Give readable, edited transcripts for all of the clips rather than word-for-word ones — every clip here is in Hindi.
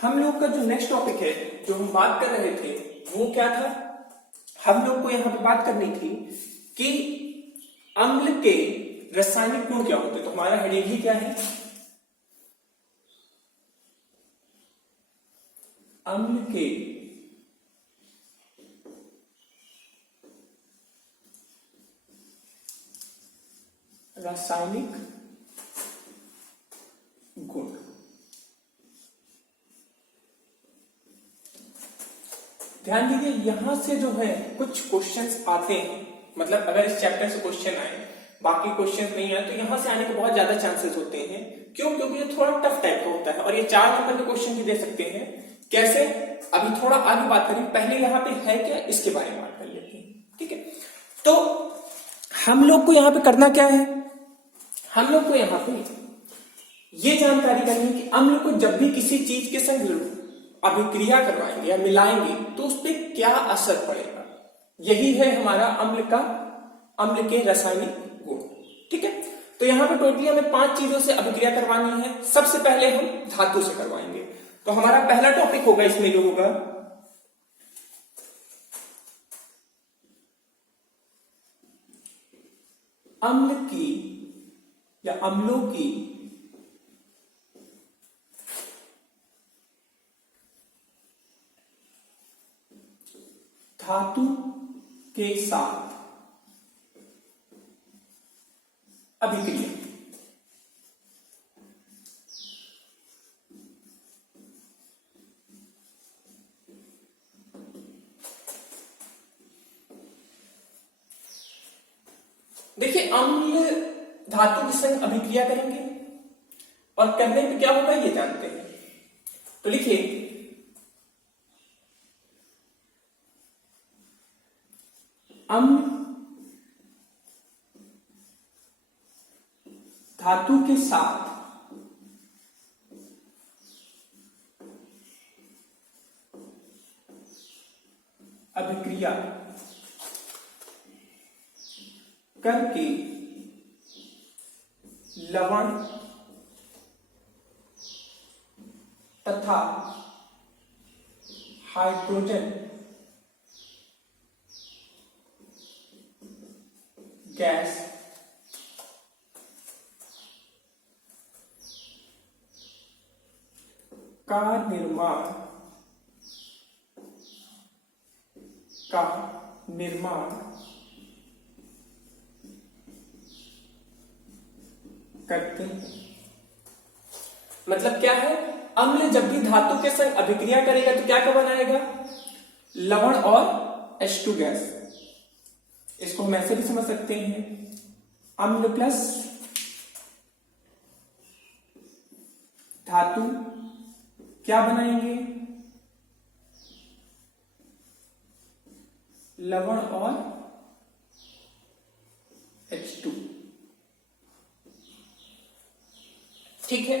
हम लोग का जो नेक्स्ट टॉपिक है जो हम बात कर रहे थे वो क्या था, हम लोग को यहां पे बात करनी थी कि अम्ल के रासायनिक गुण क्या होते हैं। तो हमारा हेडिंग ही क्या है, अम्ल के रासायनिक गुण। ध्यान दीजिए यहां से जो है कुछ क्वेश्चंस आते हैं, मतलब अगर इस चैप्टर से क्वेश्चन आए, बाकी क्वेश्चंस नहीं आए तो यहां से आने के बहुत ज्यादा चांसेस होते हैं। क्यों? क्योंकि ये थोड़ा टफ टाइप का होता है और ये 4 नंबर के क्वेश्चन भी दे सकते हैं। कैसे? अभी थोड़ा आगे बात करें, पहले यहाँ पे है क्या इसके बारे में बात कर लेते हैं। ठीक है, तो हम लोग को यहाँ पे करना क्या है, हम लोग को यहाँ पे ये जानकारी करनी है कि अम्ल को जब भी किसी चीज के संग अभिक्रिया करवाएंगे या मिलाएंगे तो उस पर क्या असर पड़ेगा। यही है हमारा अम्ल के रासायनिक गुण। ठीक है, तो यहाँ पे टोटली हमें 5 चीजों से अभिक्रिया करवानी है। सबसे पहले हम धातु से करवाएंगे। तो हमारा पहला टॉपिक होगा इसमें जो होगा अम्ल की या अम्लों की धातु के साथ अभिक्रिया। देखिए अम्ल धातु के संग अभिक्रिया करेंगे और करने पे क्या होगा ये जानते हैं। तो लिखिए अम्ल धातु के साथ अभिक्रिया करके लवण तथा हाइड्रोजन गैस का निर्माण करते हैं। मतलब क्या है, अम्ल जब भी धातु के संग अभिक्रिया करेगा तो क्या क्या बनाएगा, लवण और H2 गैस। इसको हम ऐसे भी समझ सकते हैं, अम्ल प्लस धातु क्या बनाएंगे, लवण और H2। ठीक है,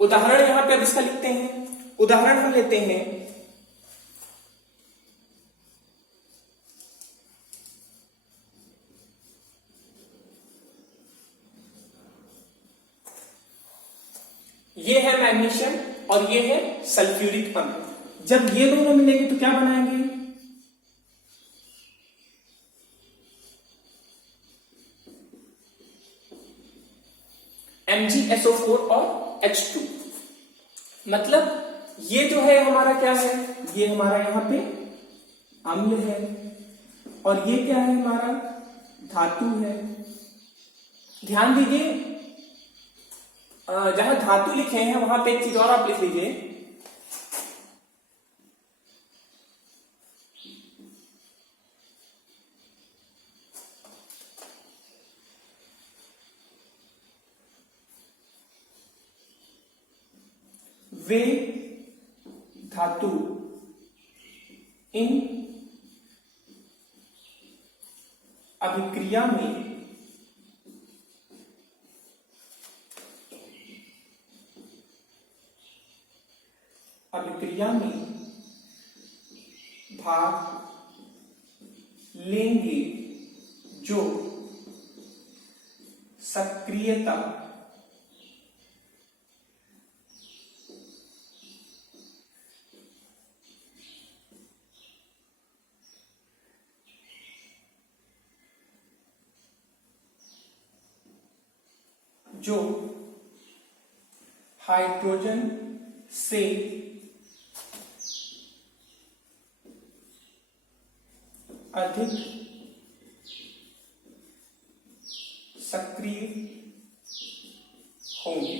उदाहरण यहां पे अब इसका लिखते हैं। उदाहरण हम लेते हैं ये है मैग्नीशियम और ये है सल्फ्यूरिक अम्ल। जब ये दोनों मिलेंगे तो क्या बनाएंगे, MgSO4 और H2। मतलब ये जो है हमारा क्या है, ये हमारा यहां पे अम्ल है और ये क्या है हमारा धातु है। ध्यान दीजिए जहां धातु लिखे हैं वहां पे एक चीज और आप लिख लीजिए, वे धातु इन अभिक्रिया में भाग लेंगे जो सक्रियता जो हाइड्रोजन से अधिक सक्रिय होंगे।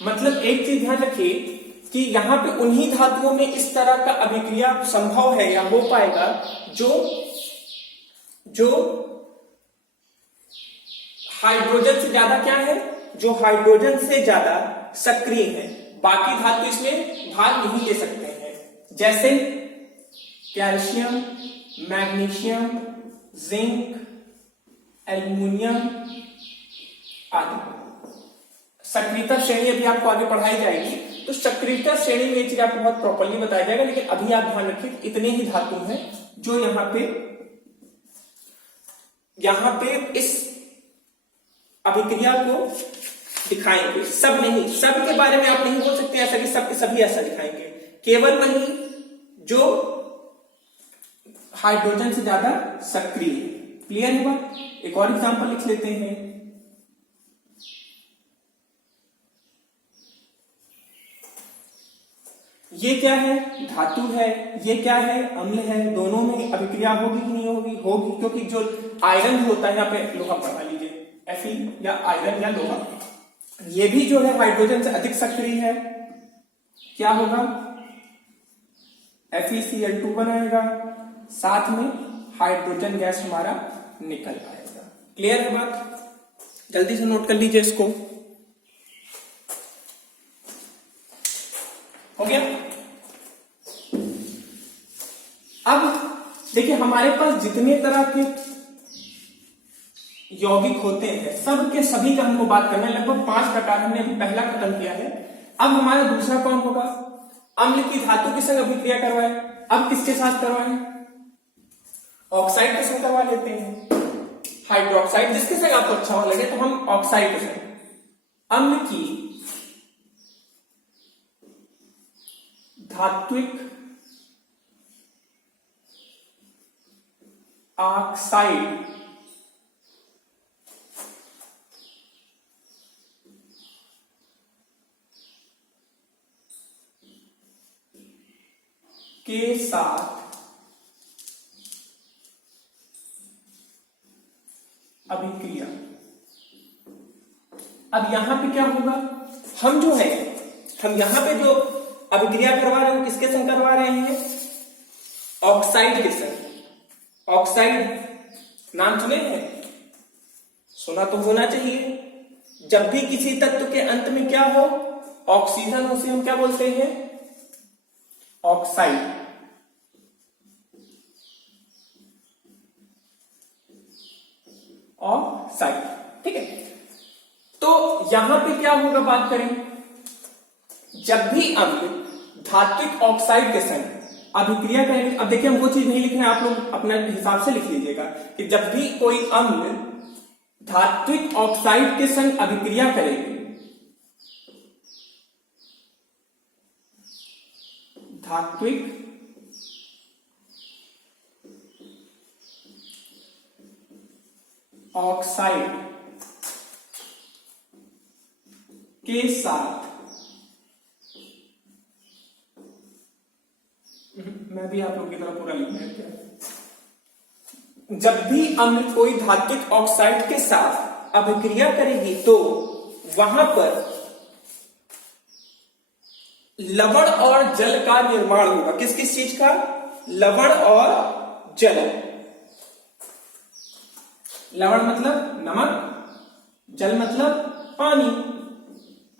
मतलब एक चीज ध्यान रखिए कि यहां पे उन्हीं धातुओं में इस तरह का अभिक्रिया संभव है या हो पाएगा जो हाइड्रोजन से ज्यादा क्या है, जो हाइड्रोजन से ज्यादा सक्रिय है। बाकी धातु इसमें भाग नहीं ले सकते हैं, जैसे कैल्शियम, मैग्नीशियम, जिंक, एल्युमिनियम आदि। सक्रियता श्रेणी अभी आपको आगे पढ़ाई जाएगी, तो सक्रियता श्रेणी में ये चीज आपको बहुत प्रॉपर्ली बताया जाएगा। लेकिन अभी आप ध्यान रखिए इतने ही धातु हैं जो यहां पे इस अभिक्रिया को दिखाएंगे। सब नहीं, सब के बारे में आप नहीं बोल सकते ऐसा कि सब के सभी ऐसा दिखाएंगे, केवल वही जो हाइड्रोजन से ज्यादा सक्रिय। क्लियर है बात? एक और एग्जांपल लिख लेते हैं। ये क्या है? धातु है। ये क्या है? अम्ल है। दोनों में अभिक्रिया होगी कि नहीं होगी? होगी, क्योंकि जो आयरन होता है, यहाँ पे लोहा पढ़ा लीजिए, Fe या आयरन या लोहा, ये भी जो है हाइड्रोजन से अधिक सक्रिय है। क्या होगा? FeCl2 बनाएगा, साथ में हाइड्रोजन गैस हमारा निकल आएगा। क्लियर है बात? जल्दी से नोट कर लीजिए इसको। हो गया? अब देखिए हमारे पास जितने तरह के यौगिक होते हैं, सब के सभी का हमको बात करना है। लगभग 5 प्रकार हमने अभी पहला खत्म किया है। अब हमारा दूसरा कौन होगा? अम्ल की धातु के संग अभिक्रिया करवाए। अब किसके साथ करवाए? ऑक्साइड के संग करवा लेते हैं। हाइड्रोक्साइड, जिसके संग आपको अच्छा लगे, तो हम ऑक्साइड के संग अम्ल की धात्विक ऑक्साइड के साथ अभिक्रिया। अब यहां पे क्या होगा? हम यहां पे जो अभिक्रिया करवा रहे हैं, किसके संग करवा रहे हैं? ऑक्साइड के संग। ऑक्साइड नाम सुने हैं? सुना तो होना चाहिए। जब भी किसी तत्व के अंत में क्या हो, ऑक्सीजन, उसे हम क्या बोलते हैं? ऑक्साइड। ऑक्साइड, ठीक है। तो यहां पे क्या होगा, बात करें, जब भी अम्ल धात्विक ऑक्साइड के संग अभिक्रिया करेंगे। अब देखिए हम वो चीज नहीं लिख रहे हैं, आप लोग अपने हिसाब से लिख लीजिएगा कि जब भी कोई अम्ल धात्विक ऑक्साइड के संग अभिक्रिया करेगी, धात्विक ऑक्साइड के साथ, मैं भी आप लोगों की तरह पूरा लिखना है क्या? जब भी अम्ल कोई धात्विक ऑक्साइड के साथ अभिक्रिया करेगी तो वहां पर लवण और जल का निर्माण होगा। किस किस चीज का? लवण और जल। लवण मतलब नमक, जल मतलब पानी,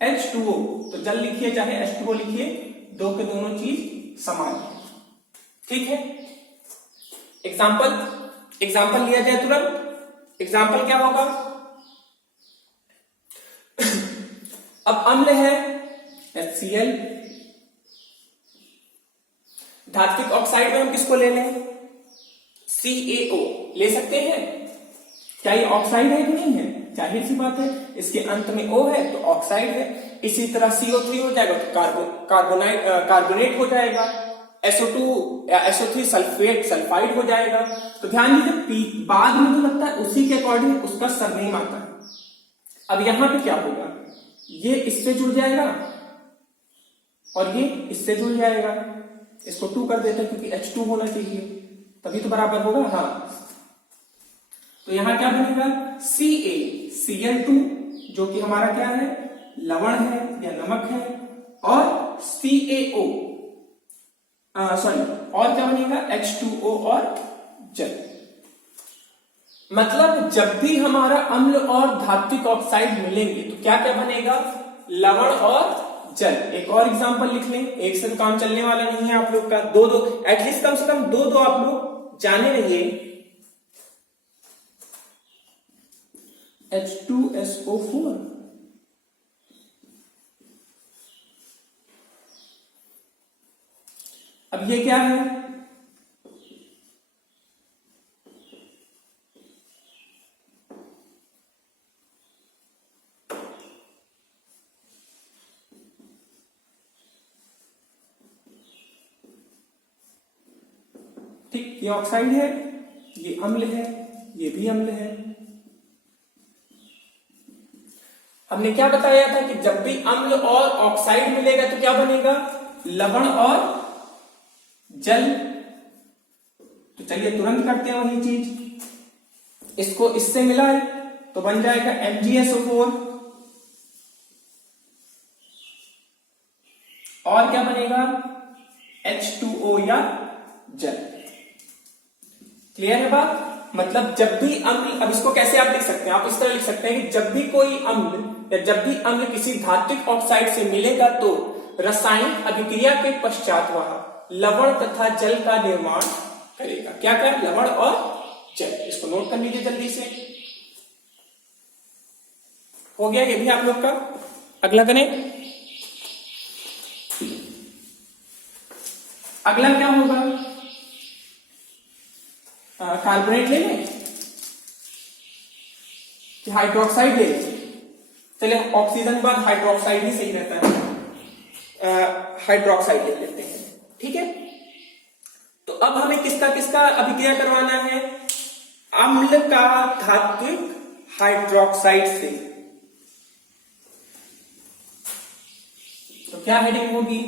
H2O। तो जल लिखिए चाहे H2O लिखिए, दो के दोनों चीज समान है, ठीक है। एग्जाम्पल लिया जाए तुरंत। एग्जाम्पल क्या होगा? अब अम्ल है HCl, धात्विक ऑक्साइड में हम किसको ले लें? CaO ले सकते हैं। क्या ये ऑक्साइड है कि नहीं है? जाहिर सी बात है, इसके अंत में O है तो ऑक्साइड है। इसी तरह CO3 हो जाएगा तो कार्बोनेट हो जाएगा। SO2 या SO3 सल्फाइड हो जाएगा। तो ध्यान दीजिए बाद में जो लगता है उसी के अकॉर्डिंग उसका सरनेम आता है। अब यहां पे क्या होगा, ये इससे जुड़ जाएगा और ये इससे जुड़ जाएगा, इसको 2 कर देते हैं क्योंकि H2 होना चाहिए तभी तो बराबर होगा। हाँ, तो यहां क्या बनेगा, CaCl2 जो कि हमारा क्या है, लवण है या नमक है, और CaO सॉरी, और क्या बनेगा, H2O और जल। मतलब जब भी हमारा अम्ल और धात्विक ऑक्साइड मिलेंगे तो क्या क्या बनेगा, लवण और जल। एक और एग्जांपल लिख लें, एक से तो काम चलने वाला नहीं है आप लोग का, दो दो एटलीस्ट कम से कम दो आप लोग जाने रहिए। H2SO4, अब ये क्या है, ठीक, ये ऑक्साइड है, ये अम्ल है, ये भी अम्ल है। हमने क्या बताया था कि जब भी अम्ल और ऑक्साइड मिलेगा तो क्या बनेगा, लवण और जल। तो चलिए तुरंत करते हैं वही चीज, इसको इससे मिलाए तो बन जाएगा MgSO4, और क्या बनेगा, H2O या जल। क्लियर है बात, मतलब जब भी अम्ल, अब इसको कैसे आप लिख सकते हैं, आप इस तरह लिख सकते हैं कि जब भी कोई अम्ल या जब भी अम्ल किसी धात्विक ऑक्साइड से मिलेगा तो रासायनिक अभिक्रिया के पश्चात वह लवण तथा जल का निर्माण करेगा। क्या क्या, लवण और जल। इसको नोट कर लीजिए जल्दी से, हो गया ये भी आप लोग का। अगला करें, अगला क्या होगा, कार्बोनेट ले लें कि हाइड्रोक्साइड ले लें, चलिए ऑक्सीजन के बाद हाइड्रोक्साइड ही सही रहता है, हाइड्रोक्साइड ले लेते हैं, ठीक है। तो अब हमें किसका किसका अभिक्रिया करवाना है, अम्ल का धात्विक हाइड्रोक्साइड से। तो क्या हेडिंग होगी,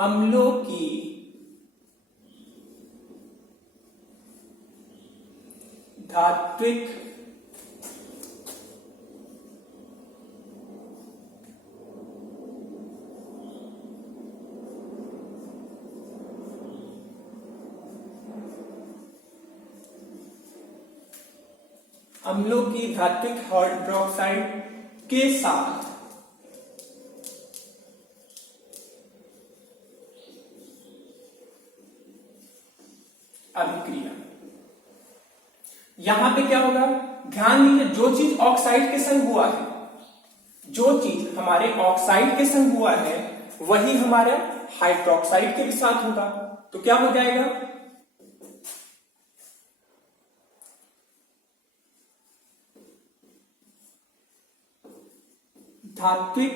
अम्लों की धात्विक अम्लों की धात्विक हाइड्रोक्साइड के साथ अभिक्रिया। यहां पे क्या होगा, ध्यान दीजिए, जो चीज ऑक्साइड के संग हुआ है, जो चीज हमारे ऑक्साइड के संग हुआ है वही हमारे हाइड्रोक्साइड के भी साथ होगा। तो क्या हो जाएगा, धात्विक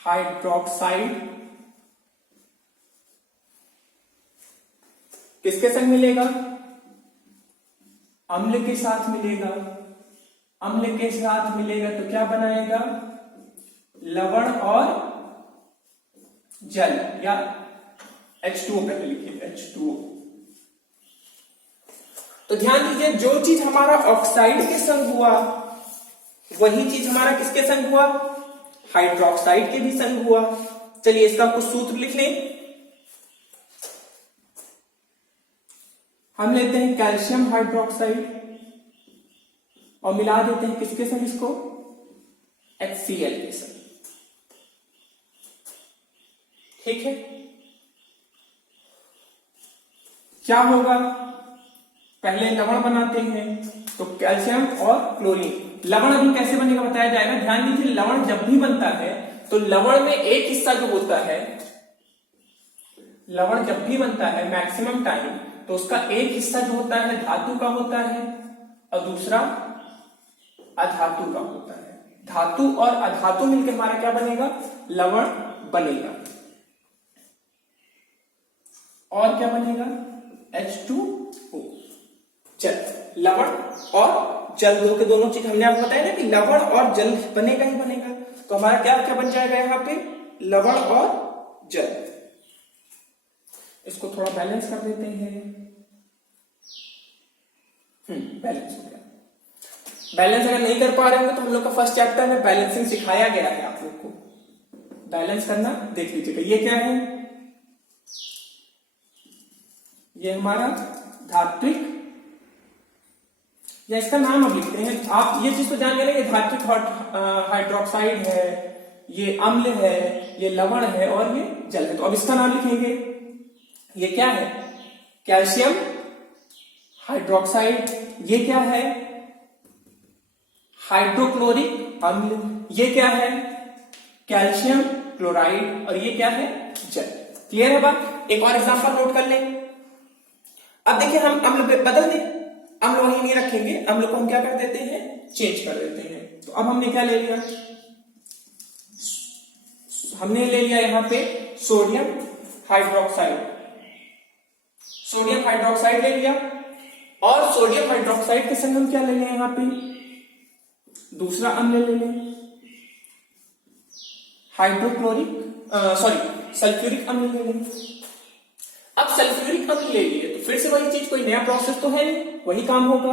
हाइड्रोक्साइड किसके संग मिलेगा, अम्ल के साथ मिलेगा। अम्ल के साथ मिलेगा तो क्या बनाएगा, लवण और जल, या H2O पहले लिखिए, H2O। तो ध्यान दीजिए, जो चीज हमारा ऑक्साइड के संग हुआ वही चीज हमारा किसके संग हुआ, हाइड्रोक्साइड के भी संग हुआ। चलिए इसका कुछ सूत्र लिख लें। हम लेते हैं कैल्शियम हाइड्रोक्साइड और मिला देते हैं किसके संग, इसको HCl के संग, ठीक है। क्या होगा, पहले लवण बनाते हैं तो कैल्शियम और क्लोरीन। लवण अभी कैसे बनेगा बताया जाएगा। ध्यान दीजिए, लवण जब भी बनता है तो लवण में एक हिस्सा जो होता है, लवण जब भी बनता है मैक्सिमम टाइम, तो उसका एक हिस्सा जो होता है धातु का होता है और दूसरा अधातु का होता है। धातु और अधातु मिलकर हमारा क्या बनेगा, लवण बनेगा। और क्या बनेगा? H2O, जल। लवण और जल दो के दोनों चीज हमने आपको बताया ना कि लवण और जल बनेगा ही बनेगा। तो हमारा क्या क्या बन जाएगा यहाँ पे? लवण और जल। इसको थोड़ा बैलेंस कर देते हैं। बैलेंस हो गया। बैलेंस अगर नहीं कर पा रहे हैं तो हम लोग का फर्स्ट चैप्टर में बैलेंसिंग सिखाया गया है आप लोग को। बैलेंस करना देख लीजिएगा। ये क्या है? ये हमारा धात्विक, या इसका नाम अब लिखते हैं। आप ये चीज तो जान गए, ये धात्विक हाइड्रोक्साइड है, ये अम्ल है, ये लवण है और ये जल है। तो अब इसका नाम लिखेंगे। ये क्या है? Calcium hydroxide. ये क्या है? हाइड्रोक्लोरिक अम्ल। ये क्या है? Calcium chloride. और ये क्या है? जल। क्लियर है बात? एक और एग्जांपल नोट कर लें। अब देखिए, हम अम्ल बदल दें, अम्ल वही नहीं रखेंगे, अम्ल को हम क्या कर देते हैं? चेंज कर देते हैं। तो अब हमने क्या ले लिया? हमने ले लिया यहां पे सोडियम हाइड्रोक्साइड। सोडियम हाइड्रोक्साइड ले लिया, और सोडियम हाइड्रोक्साइड के संग हम क्या ले लें? यहां पे दूसरा अम्ल ले लें, सल्फ्यूरिक अम्ल ले लें। अब सल्फ्यूरिक अम्ल ले लिए तो फिर से वही चीज, कोई नया प्रोसेस तो है नहीं, वही काम होगा।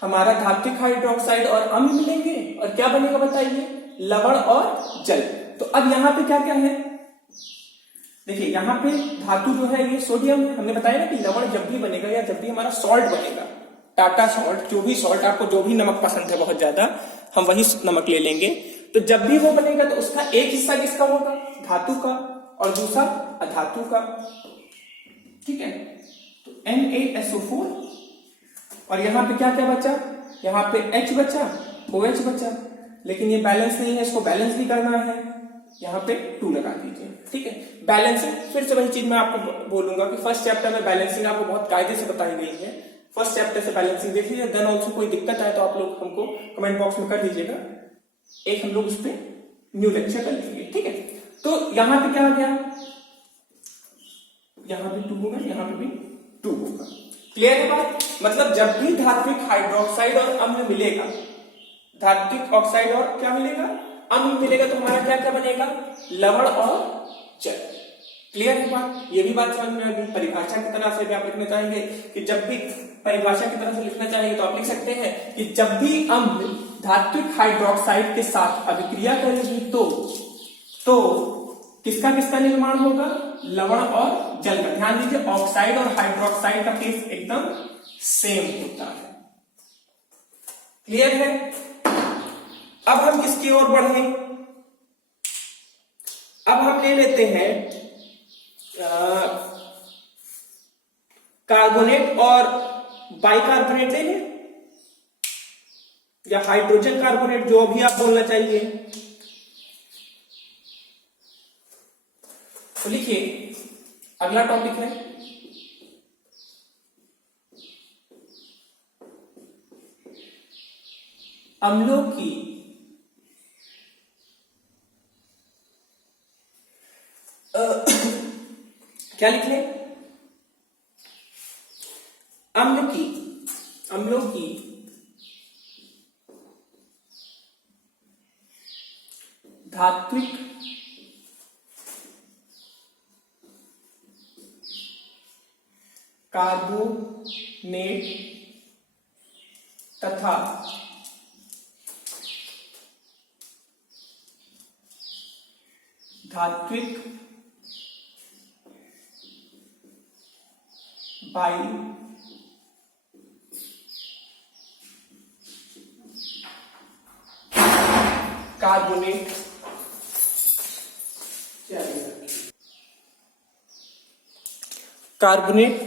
हमारा धात्विक हाइड्रोक्साइड और अम्ल मिलेंगे और क्या बनेगा बताइए? लवण और जल। तो अब यहां पे क्या क्या है? देखिए, यहां पे धातु जो है ये सोडियम है। हमने बताया ना कि लवण जब भी बनेगा या जब भी हमारा सॉल्ट बनेगा, टाटा सॉल्ट, जो भी सॉल्ट, आपको जो भी नमक पसंद है बहुत ज्यादा, हम वही नमक ले लेंगे। तो जब भी वो बनेगा तो उसका एक हिस्सा किसका होगा? धातु का, और दूसरा अधातु का। ठीक है, तो NaSO4, और यहां पे क्या क्या बचा? यहां पे H बचा, OH बचा, लेकिन ये बैलेंस नहीं है, इसको बैलेंस भी करना है। यहां पे 2 लगा दीजिए। ठीक है, बैलेंसिंग फिर से वही चीज मैं आपको बोलूंगा कि फर्स्ट चैप्टर में बैलेंसिंग आपको बहुत कायदे से बताई गई है। फर्स्ट चैप्टर से बैलेंसिंग देख लीजिए। देन ऑल्सो कोई दिक्कत आए तो आप लोग हमको कमेंट बॉक्स में कर दीजिएगा, एक हम लोग उस पर न्यू लेक्चर कर लेंगे। ठीक है, तो यहां पे क्या आ गया? यहां पे 2 होगा, यहां पे भी 2 होगा। क्लियर है बात? मतलब जब भी धात्विक हाइड्रोक्साइड और अम्ल मिलेगा, धात्विक ऑक्साइड और क्या मिलेगा? अम्ल मिलेगा, तो हमारा क्या क्या बनेगा? लवण और जल। क्लियर है बात? ये भी बात समझ में आ गई। परिभाषा की तरह से भी आप लिखना चाहेंगे कि जब भी परिभाषा की तरह से लिखना चाहेंगे तो आप लिख सकते हैं कि जब भी अम्ल धात्विक हाइड्रोक्साइड के साथ अभिक्रिया करेगी तो किसका किसका निर्माण होगा? लवण और जल का। ध्यान दीजिए, ऑक्साइड और हाइड्रोक्साइड का केस एकदम सेम होता है। क्लियर है? अब हम किसकी ओर बढ़े? अब हम ले लेते हैं कार्बोनेट और बाइकार्बोनेट ले लें, या हाइड्रोजन कार्बोनेट, जो भी आप बोलना चाहिए। तो लिखिए, अगला टॉपिक है अम्लों की क्या लिख लें? अम्लों की धात्विक कार्बोनेट तथा धात्विक बाई कार्बोनेट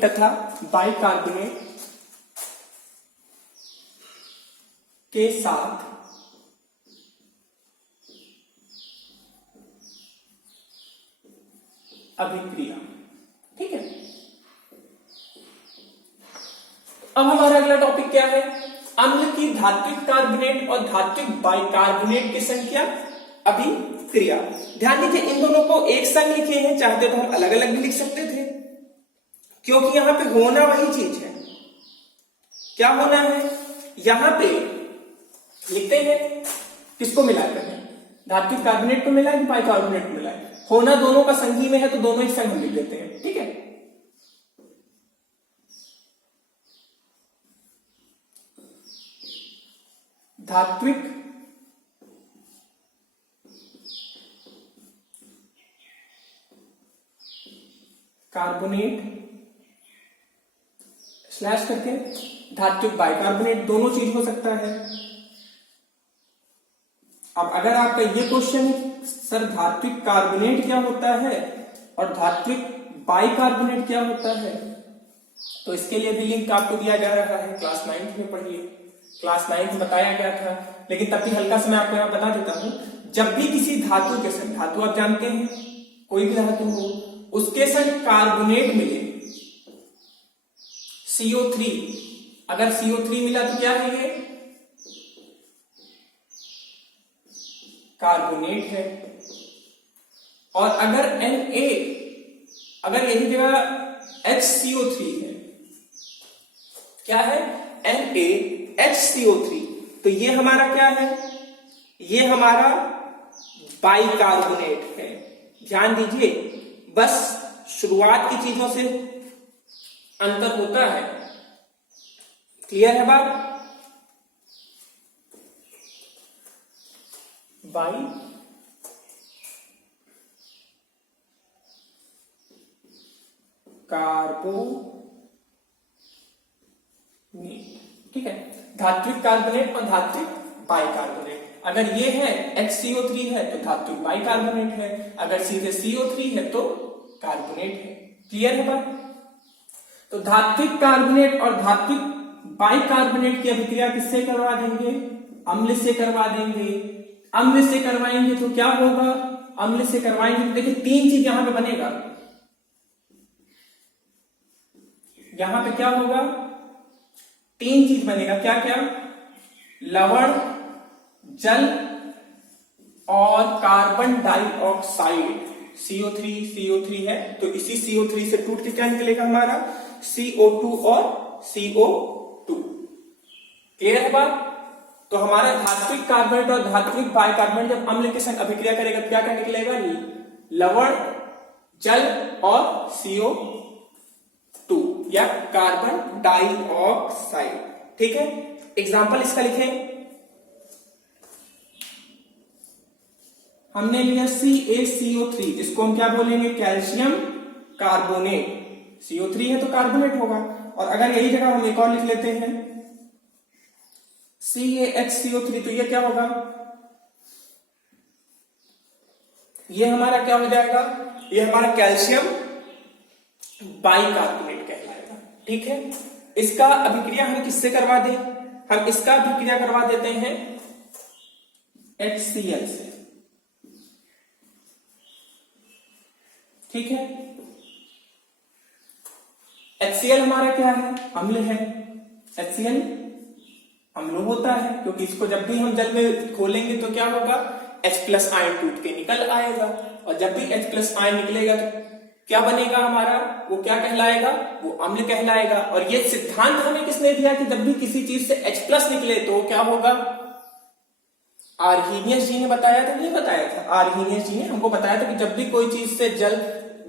तथा बाइकार्बोनेट के साथ अभिक्रिया। ठीक है, अब हमारा अगला टॉपिक क्या है? अम्ल की धात्विक कार्बोनेट और धात्विक बाइकार्बोनेट की संख्या अभिक्रिया। क्रिया। ध्यान दीजिए इन दोनों को एक संग लिखे हैं, चाहते तो हम अलग अलग भी लिख सकते थे, क्योंकि यहां पे होना वही चीज है। क्या होना है, यहां पे लिखते हैं किसको मिलाकर है, धात्विक कार्बोनेट को मिला है कि बाइकार्बोनेट को मिला है, होना दोनों का संगी में है तो दोनों एक संग हम लिख देते हैं। ठीक है, धात्विक कार्बोनेट स्लैश करके धात्विक बाइकार्बोनेट, दोनों चीज हो सकता है। अब अगर आपका ये क्वेश्चन सर धात्विक कार्बोनेट क्या होता है और धात्विक बाइकार्बोनेट क्या होता है, तो इसके लिए भी लिंक आपको दिया जा रहा है, क्लास 9th में पढ़िए। क्लास 9th में बताया गया था, लेकिन तब भी हल्का से मैं आपको यहां बता देता हूं। जब भी किसी धातु के संग, धातु आप जानते हैं कोई भी धातु हो, उसके संग कार्बोनेट मिले CO3, अगर CO3 मिला तो क्या है, ये कार्बोनेट है। और अगर Na, अगर यही जगह HCO3 है, क्या है, NaHCO3, तो ये हमारा क्या है, ये हमारा बाइकार्बोनेट है। ध्यान दीजिए, बस शुरुआत की चीजों से अंतर होता है। क्लियर है बात? बाई कार्बोनेट, ठीक है, धात्विक कार्बोनेट और धात्विक बाइकार्बोनेट। अगर ये है HCO3 है तो धात्विक बाइकार्बोनेट है, अगर सीधे CO3 है तो कार्बोनेट है। क्लियर है बात? तो धात्विक कार्बोनेट और धात्विक बाइकार्बोनेट की अभिक्रिया किससे करवा देंगे, अम्ल से करवा देंगे। अम्ल से करवाएंगे तो क्या होगा, अम्ल से करवाएंगे तो देखिए तीन चीज यहां पे बनेगा, यहां पे क्या होगा, तीन चीज बनेगा। क्या क्या, लवण, जल और कार्बन डाइऑक्साइड। CO3 है तो इसी CO3 से टूट के क्या निकलेगा हमारा, CO2 और CO2। क्लियर है बात? तो हमारा धात्विक कार्बोनेट और धात्विक बाइकार्बोनेट जब अम्ल के संग अभिक्रिया करेगा तो क्या क्या निकलेगा, लवण, जल और CO2 या कार्बन डाइऑक्साइड। ठीक है, एग्जाम्पल इसका लिखें। हमने लिया CaCO3, इसको हम क्या बोलेंगे, कैल्शियम कार्बोनेट। CO3 है तो कार्बोनेट होगा। और अगर यही जगह हम एक और लिख लेते हैं CaHCO3, तो ये क्या होगा, ये हमारा क्या हो जाएगा, ये हमारा कैल्शियम बाइकार्बोनेट कहलाएगा। ठीक है, इसका अभिक्रिया हम किससे करवा दें, हम इसका अभिक्रिया करवा देते हैं HCl से। ठीक है, HCl हमारा क्या है, अम्ल है। HCl अम्ल होता है क्योंकि इसको जब भी हम जल में खोलेंगे तो क्या होगा, H+ आयन टूट के निकल आएगा, और जब भी H+ आयन निकलेगा तो क्या बनेगा हमारा, वो क्या कहलाएगा, वो अम्ल कहलाएगा। और ये सिद्धांत हमें किसने दिया कि जब भी किसी चीज से H+ निकले तो क्या होगा, आर्हीनियस जी ने बताया था, नहीं बताया था, आर्हीनियस जी ने हमको बताया था कि जब भी कोई चीज से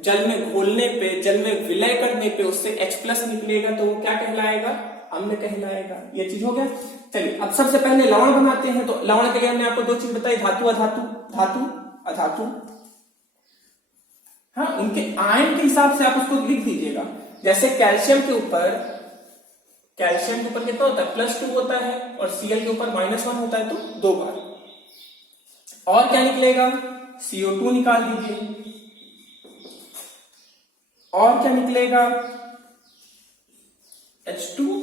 जल में घोलने पे, जल में विलय करने पे उससे H+ निकलेगा तो वो क्या कहलाएगा, अम्ल कहलाएगा। ये चीज हो गया। चलिए अब सबसे पहले लवण बनाते हैं। तो लवण के लिए हमने आपको दो चीज बताई, धातु अधातु, धातु अधातु। हाँ, उनके आयन के हिसाब से आप उसको लिख दीजिएगा। जैसे कैल्शियम के ऊपर कितना होता है, +2 होता है, और Cl के ऊपर -1 होता है, तो 2 बार। और क्या निकलेगा, CO2 निकाल दीजिए। और क्या निकलेगा, H2O।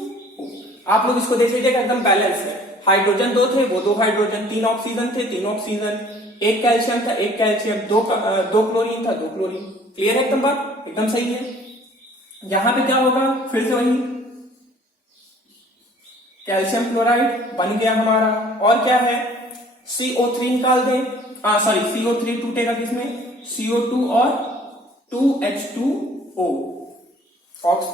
आप लोग इसको देख लीजिएगा, एकदम बैलेंस है। हाइड्रोजन 2 थे, वो 2 हाइड्रोजन, 3 ऑक्सीजन थे, 3 ऑक्सीजन, 1 कैल्शियम था, 1 कैल्शियम, 2 क्लोरीन था, 2 क्लोरीन। क्लियर है एकदम बात, एकदम सही है। यहां पे क्या होगा, फिर से वही कैल्शियम क्लोराइड बन गया हमारा। और क्या है, CO3 निकाल दें। सॉरी CO3 टूटेगा किसमें, CO2 और 2H2O।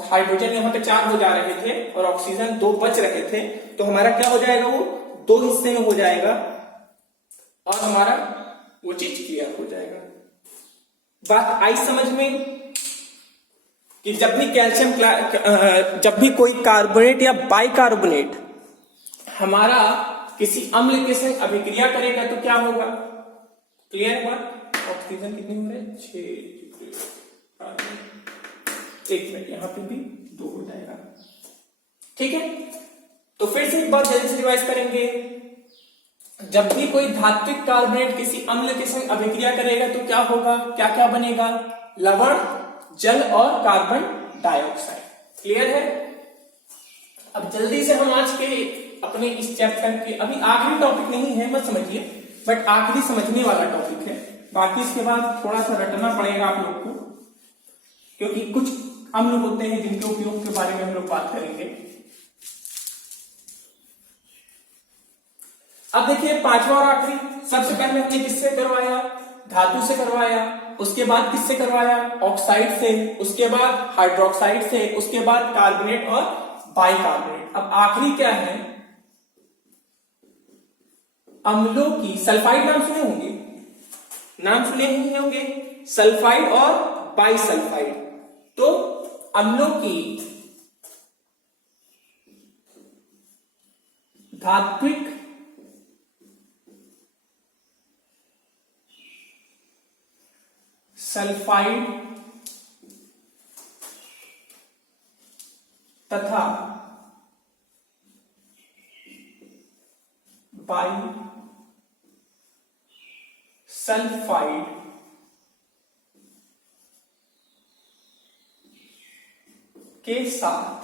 हाइड्रोजन यहाँ पे 4 हो जा रहे थे और ऑक्सीजन 2 बच रहे थे, तो हमारा क्या हो जाएगा, वो 2 हिस्से में हो जाएगा और हमारा वो चीज क्लियर हो जाएगा। बात आई समझ में कि जब भी कैल्शियम जब भी कोई कार्बोनेट या बाइकार्बोनेट हमारा किसी अम्ल के संग अभिक्रिया करेगा तो क्या होगा, क्लियर हुआ। ऑक्सीजन कितनी हो रही है, 6, 1 मिनट, यहां पे भी 2 हो जाएगा, ठीक है। तो फिर से एक बार जल्दी से रिवाइज करेंगे, जब भी कोई धात्विक कार्बोनेट किसी अम्ल के संग अभिक्रिया करेगा तो क्या होगा, क्या क्या बनेगा, लवण, जल और कार्बन डाइऑक्साइड, क्लियर है। अब जल्दी से हम आज के अपने इस चैप्टर के, अभी आखिरी टॉपिक नहीं है मत समझिए, बट आखिरी समझने वाला टॉपिक है, बाकी इसके बाद थोड़ा सा रटना पड़ेगा आप लोग को, क्योंकि कुछ अम्ल होते हैं जिनके उपयोग के बारे में हम लोग बात करेंगे। अब देखिए पांचवा और आखिरी, सबसे पहले हमने किससे करवाया, धातु से करवाया, उसके बाद किससे करवाया, ऑक्साइड से, उसके बाद हाइड्रोक्साइड से, उसके बाद कार्बोनेट और बाइकार्बोनेट। अब आखिरी क्या है, अम्लों की, सल्फाइड नाम सुने होंगे, नाम सुने ही होंगे, सल्फाइड और बाइसल्फाइड। तो अम्लों की धात्विक सल्फाइड तथा बाइसल्फाइड के साथ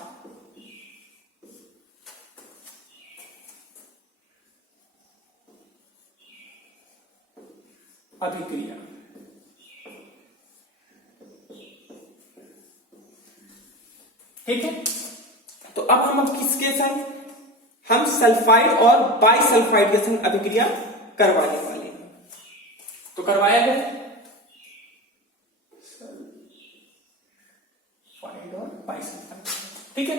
अभिक्रिया, ठीक है। तो अब हम किसके संग, हम सल्फाइड और बाइसल्फाइड के संग अभिक्रिया करवाने वाले हैं। तो करवाया गया सल्फाइड और बाइसल्फाइड, ठीक है।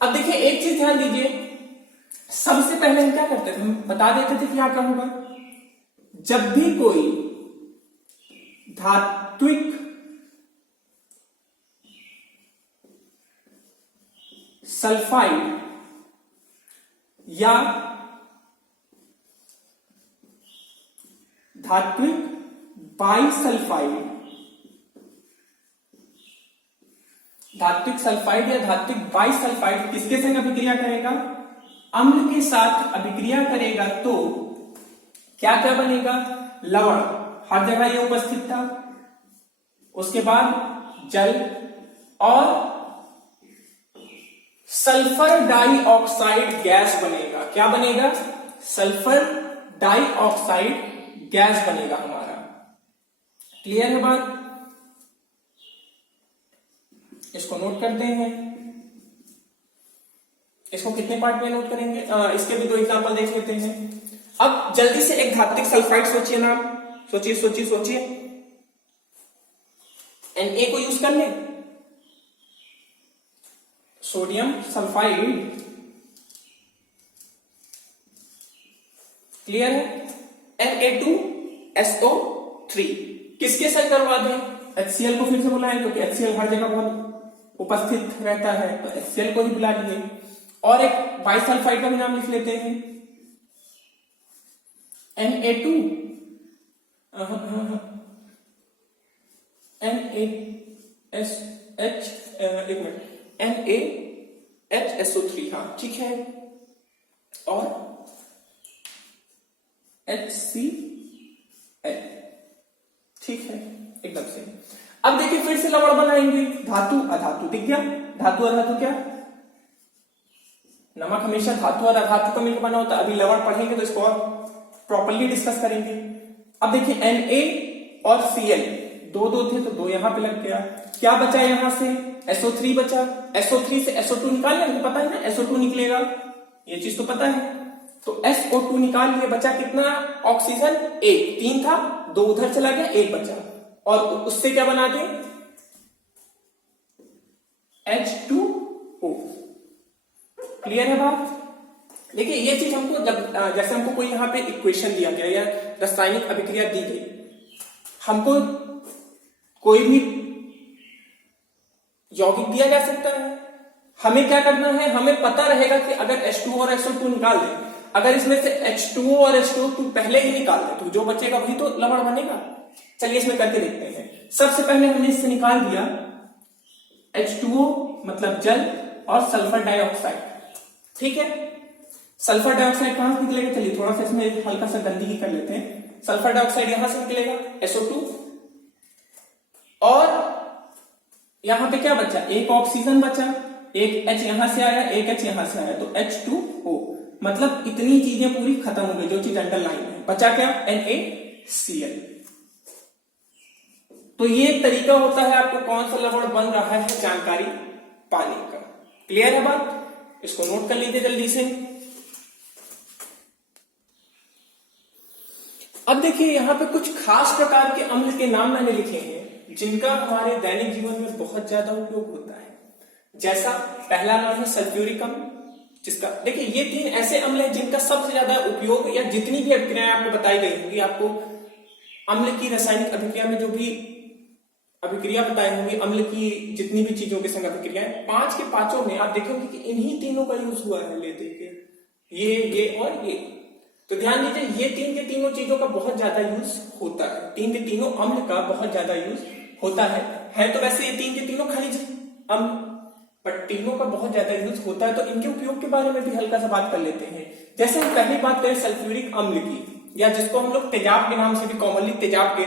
अब देखिए एक चीज ध्यान दीजिए, सबसे पहले हम क्या करते थे, हम बता देते थे कि क्या होगा, जब भी कोई धात्विक सल्फाइड या धात्विक बाइसल्फाइड, धात्विक सल्फाइड या धात्विक बाइसल्फाइड किसके संग अभिक्रिया करेगा, अम्ल के साथ अभिक्रिया करेगा तो क्या क्या बनेगा, लवण, हर जगह ये उपस्थित था, उसके बाद जल और सल्फर डाइऑक्साइड गैस बनेगा। क्या बनेगा, सल्फर डाइऑक्साइड गैस बनेगा हमारा, क्लियर है बात। इसको नोट करते हैं, इसको कितने पार्ट में नोट करेंगे, इसके भी 2 एग्जांपल देख लेते हैं। अब जल्दी से एक धात्विक सल्फाइड सोचिए नाम, सोचिए सोचिए सोचिए, Na को यूज कर लें, सोडियम सल्फाइड, क्लियर है। Na2SO3 किसके साथ करवा दें, HCl को फिर से बुलाएं, क्योंकि HCl हर जगह बहुत उपस्थित रहता है, तो HCl को ही बुला लिए। और एक बाइसल्फाइड का भी नाम लिख लेते हैं, Na2 NaHSO3, हाँ ठीक है, और HCl, ठीक है एकदम से। अब देखिए फिर से लवण बनाएंगे, धातु अधातु, ठीक है, धातु अधातु क्या, नमक हमेशा धातु और अधातु का मिलकर बना होता है, अभी लवण पढ़ेंगे तो इसको और प्रॉपर्ली डिस्कस करेंगे। अब देखिए Na और Cl, 2 थे तो 2 यहां पे लग गया, क्या बचा यहां से, SO3 बचा, SO3 से SO2 निकालना है, पता है ना, SO2 निकलेगा, ये चीज तो पता है। तो SO2 निकाल लिए, बचा कितना ऑक्सीजन, एक, 3 था, 2 उधर चला गया, एक बचा, और उससे क्या बना दे H2O। क्लियर है बात? देखिए ये चीज हमको जैसे हमको कोई यहाँ पे इक्वेशन दिया गया या रासायनिक अभिक्रिया दी गई, हमको कोई भी यौगिक दिया जा सकता है, हमें क्या करना है, हमें पता रहेगा कि अगर H2O और SO2 निकाल दें, अगर इसमें से H2O और H2O पहले ही निकाल दें तो जो बचेगा वही तो लवण बनेगा। चलिए इसमें करके देखते हैं। सबसे पहले हमने इससे निकाल दिया H2O मतलब जल और सल्फर डाइऑक्साइड, ठीक है। सल्फर डाइऑक्साइड कहां से निकलेगा, चलिए थोड़ा सा इसमें हल्का सा गंदगी कर लेते हैं। सल्फर डाइऑक्साइड यहां से निकलेगा SO2, और यहां पे क्या बचा, एक ऑक्सीजन बचा, एक H यहां से आया, एक H यहां से आया, तो H2O, मतलब इतनी चीजें पूरी खत्म हो गई जो चीज अंडरलाइन है, बचा क्या NaCl। तो ये एक तरीका होता है आपको कौन सा लवण बन रहा है जानकारी पाने का। क्लियर है बात? इसको नोट कर लीजिए जल्दी से। अब देखिए यहां पे कुछ खास प्रकार के अम्ल के नाम मैंने लिखे हैं जिनका हमारे दैनिक जीवन में बहुत ज्यादा उपयोग होता है। जैसा पहला नाम है सल्फ्यूरिक अम्ल, जिसका देखिए ये 3 ऐसे अम्ल हैं जिनका सबसे ज्यादा उपयोग, या जितनी भी अभिक्रियाएं आपको बताई गई होंगी, आपको अम्ल की रासायनिक अभिक्रिया में जो भी अभिक्रिया बताई होंगी, अम्ल की जितनी भी चीजों के संग अभिक्रियाएं, 5 के 5 में आप देखोगे कि इन्हीं तीनों का यूज हुआ है। ले देखिए ये और ये, तो ध्यान दीजिए ये 3 के तीनों चीजों का बहुत ज्यादा यूज होता है, 3 के तीनों अम्ल का बहुत ज्यादा यूज होता है तो वैसे ये 3 के तीनों खनिज अम्ल, पर तीनों का बहुत ज्यादा यूज होता है। तो इनके उपयोग के बारे में भी हल्का सा बात कर लेते हैं। जैसे हम पहली बात करें सल्फ्यूरिक अम्ल की, या जिसको हम लोग तेजाब के नाम से भी, कॉमनली तेजाब के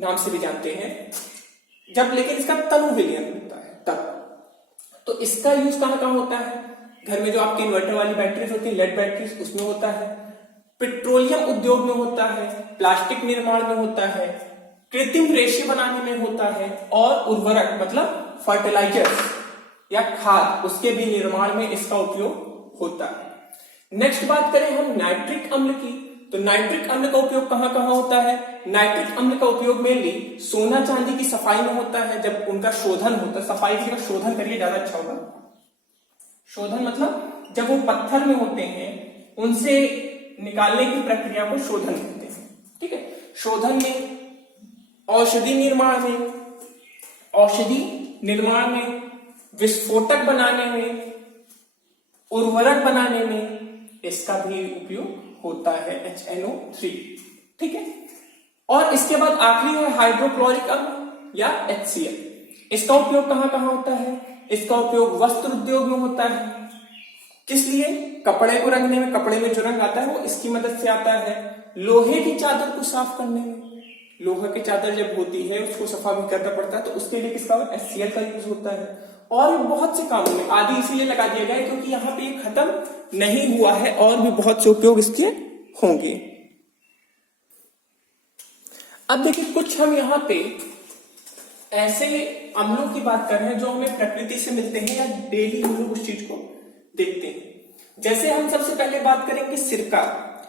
नाम से भी जानते हैं, जब लेकिन इसका तनु विलयन होता है तब, तो इसका यूज कहां कहां होता है, घर में जो आपके इन्वर्टर वाली बैटरीज होती है, लेड बैटरीज, उसमें होता है, पेट्रोलियम उद्योग में होता है, प्लास्टिक निर्माण में होता है, कृत्रिम रेशे बनाने में होता है, और उर्वरक मतलब फर्टिलाइजर्स या खाद, उसके भी निर्माण में इसका उपयोग होता है। नेक्स्ट बात करें हम नाइट्रिक अम्ल की, तो नाइट्रिक अम्ल का उपयोग कहां कहां होता है। नाइट्रिक अम्ल का उपयोग मेनली सोना चांदी की सफाई में होता है, जब उनका शोधन होता है, सफाई की जगह शोधन करिए ज्यादा अच्छा होगा। शोधन मतलब जब वो पत्थर में होते हैं उनसे निकालने की प्रक्रिया को शोधन कहते हैं, ठीक है। शोधन में, औषधि निर्माण में, विस्फोटक बनाने में, उर्वरक बनाने में इसका भी उपयोग होता है HNO3, ठीक है। और इसके बाद आखिरी है हाइड्रोक्लोरिक अम्ल या HCl। इसका उपयोग कहां कहां होता है, इसका उपयोग वस्त्र उद्योग में होता है। किस लिए, कपड़े को रंगने में, कपड़े में जो रंग आता है वो इसकी मदद से आता है। लोहे की चादर को साफ करने में, लोहा की चादर जब होती है उसको सफा भी करना पड़ता है, तो उसके लिए किसका HCl का यूज होता है। और भी बहुत से कामों में, आदि इसीलिए लगा दिया गया है क्योंकि यहाँ पे ये खत्म नहीं हुआ है, और भी बहुत से उपयोग इसके होंगे। अब देखिए कुछ हम यहाँ पे ऐसे अम्लों की बात कर रहे हैं जो हमें प्रकृति से मिलते हैं, या डेली हम लोग उस चीज को देखते हैं। जैसे हम सबसे पहले बात करेंगे सिरका।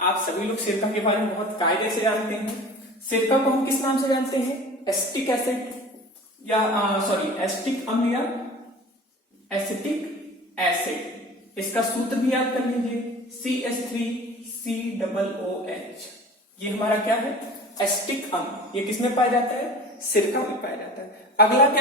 आप सभी लोग सिरका के बारे में बहुत कायदे से जानते हैं। सिरका को हम किस नाम से जानते हैं, एस्टिक एसिड, या एस्टिक अम्ल या एसिटिक एसिड। इसका सूत्र भी याद कर लीजिए, CH3COOH। ये हमारा क्या है, एस्टिक अम्ल। ये किसमें पाया जाता है, सिरका में पाया जाता है। अगला क्या